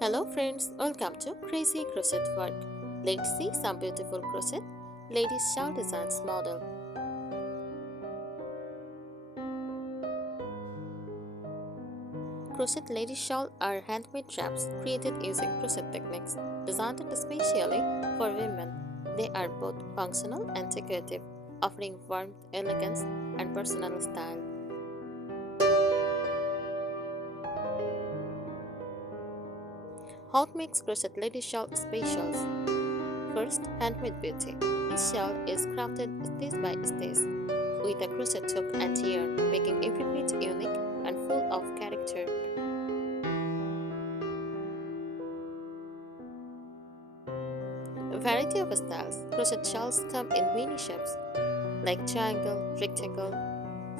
Hello friends, welcome to Crazy Crochet Work. Let's see some beautiful crochet ladies shawl designs model. Crochet ladies shawl are handmade wraps created using crochet techniques designed especially for women. They are both functional and decorative, offering warmth, elegance, and personal style. How makes crochet ladies shawl specials? First, handmade beauty. Each shawl is crafted stitch by stitch with a crochet hook and yarn, making every bit unique and full of character. A variety of styles. Crochet shawls come in many shapes like triangle, rectangle,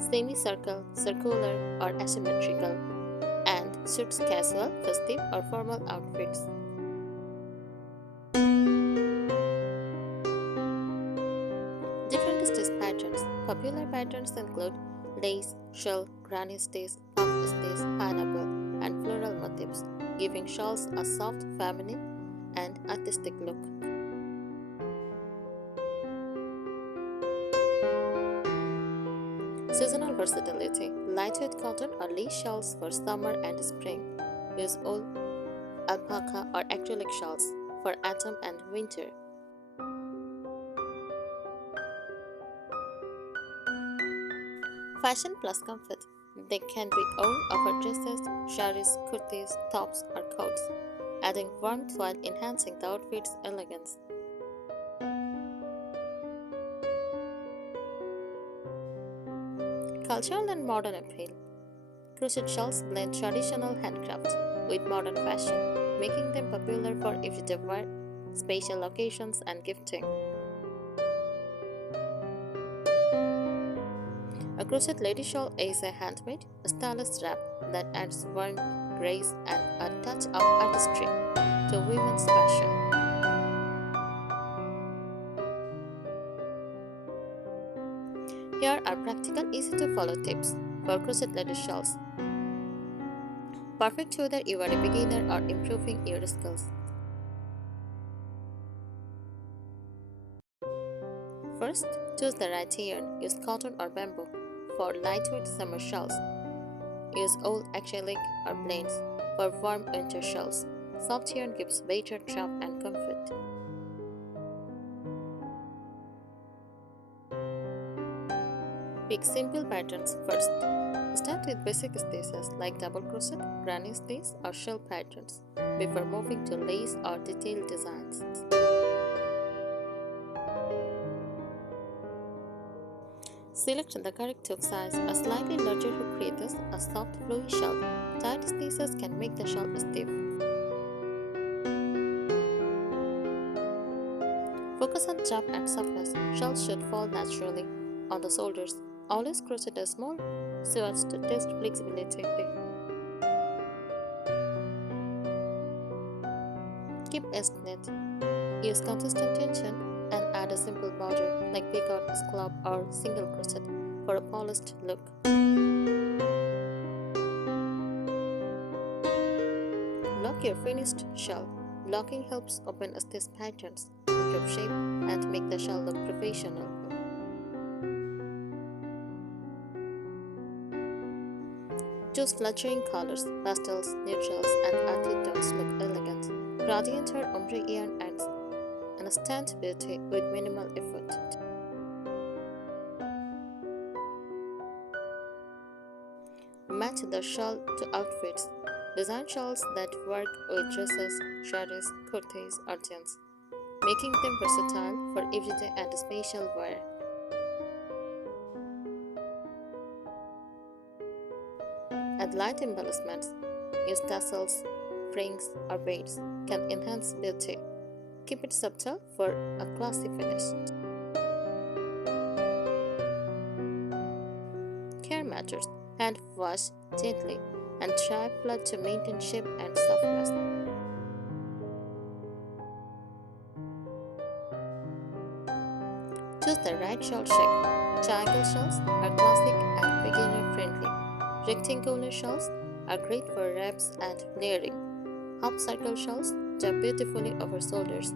semicircle, circular, or asymmetrical, and suits casual, festive, or formal outfits. Different stitch patterns. Popular patterns include lace, shell, granny stitch, puff stitch, pineapple, and floral motifs, giving shawls a soft, feminine, and artistic look. Seasonal versatility. Lightweight cotton or lace shawls for summer and spring. Use wool, alpaca, or acrylic shawls for autumn and winter. Fashion plus comfort. They can be worn over dresses, saris, kurtis, tops, or coats, adding warmth while enhancing the outfit's elegance. Cultural and modern appeal. Crochet shawls blend traditional handcraft with modern fashion, making them popular for everyday wear, special occasions, and gifting. A crochet lady shawl is a handmade, stylish wrap that adds warmth, grace, and a touch of artistry to women's fashion. Here are practical, easy to follow tips for crochet lady shawls. Perfect whether you are a beginner or improving your skills. First, choose the right yarn. Use cotton or bamboo for lightweight summer shawls. Use wool, acrylic, or blends for warm winter shawls. Soft yarn gives better wrap and comfort. Pick simple patterns first. Start with basic stitches like double crochet, granny stitch, or shell patterns before moving to lace or detailed designs. Select the correct hook size. A slightly larger hook creates a soft, flowy shawl. Tight stitches can make the shawl stiff. Focus on drop and softness. Shawls should fall naturally on the shoulders. Always crochet a small swatch to test flexibility. Keep est knit. Use consistent tension and add a simple border like peacock, scallop, or single crochet for a polished look. Lock your finished shawl. Locking helps open stitch patterns, improve shape, and make the shawl look professional. Choose fluttering colors, pastels, neutrals, and earthy tones look elegant. Gradient or ombre yarn adds an instant beauty with minimal effort. Match the shawl to outfits. Design shawls that work with dresses, saris, kurtis, or jeans, making them versatile for everyday and special wear. Add light embellishments. Use tassels, rings, or beads can enhance beauty. Keep it subtle for a classy finish. Care matters. Hand wash gently and dry blood to maintain shape and softness. Choose the right shawl shape. Triangle shawls are classic and beginner friendly. Rectangular shawls are great for wraps and layering. Half circle shawls jump beautifully over shoulders.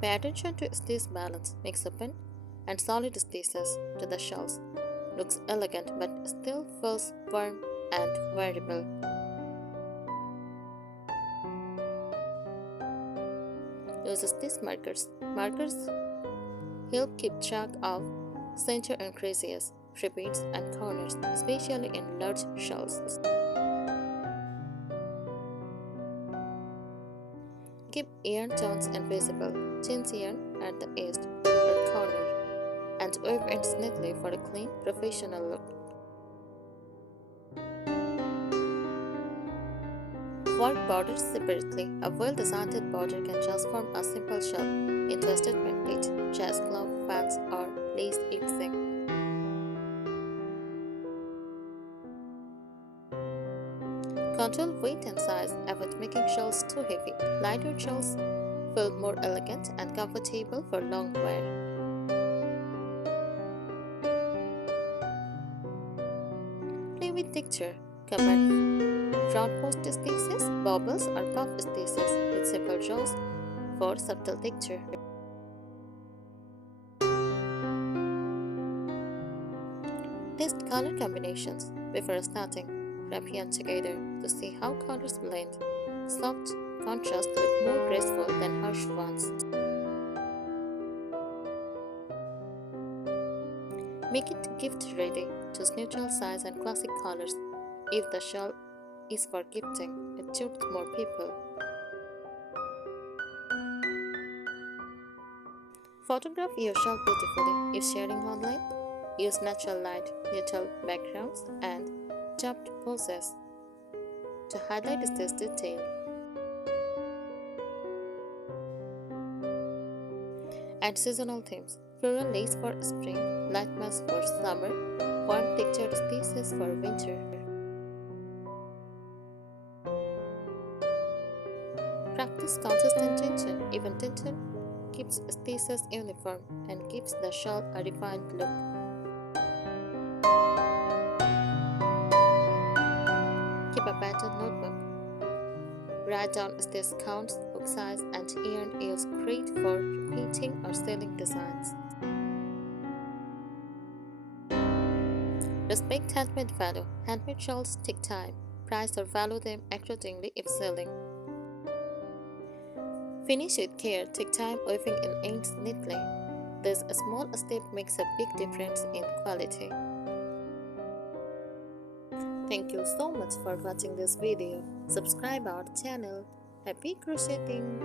Pay attention to stitch balance, mix open and solid stitches to the shawls. Looks elegant but still feels firm and wearable. Use stitch markers. Markers help keep track of center and creases, repeats and corners, especially in large shawls. Keep yarn tones invisible, change yarn at the edge or corner, and weave ends neatly for a clean, professional look. Work borders separately. A well-designed border can transform a simple shawl into a statement piece, chest cloth, fans, or lace easing. Control weight and size. Avoid making shawls too heavy. Lighter shawls feel more elegant and comfortable for long wear. Play with texture. Combine front post stitches, bobbles, or puff stitches with simple jaws for subtle texture. Test color combinations before starting. Wrap yarn together to see how colors blend. Soft contrasts look more graceful than harsh ones. Make it gift ready. Choose neutral size and classic colors. If the shawl is for gifting, it suits more people. Photograph your shawl beautifully. If sharing online, use natural light, neutral backgrounds, and chopped poses to highlight this detail. Add seasonal themes. Floral lace for spring, light mass for summer, warm textured stitches for winter. Practice consistent tension. Even tension keeps stitches uniform and gives the shawl a refined look. Keep a pattern notebook. Write down stitch counts, hook size, and yarn use great for repeating or selling designs. Respect handmade value. Handmade shawls take time. Price or value them accordingly if selling. Finish with care. Take time weaving in ends neatly. This small step makes a big difference in quality. Thank you so much for watching this video. Subscribe our channel. Happy crocheting!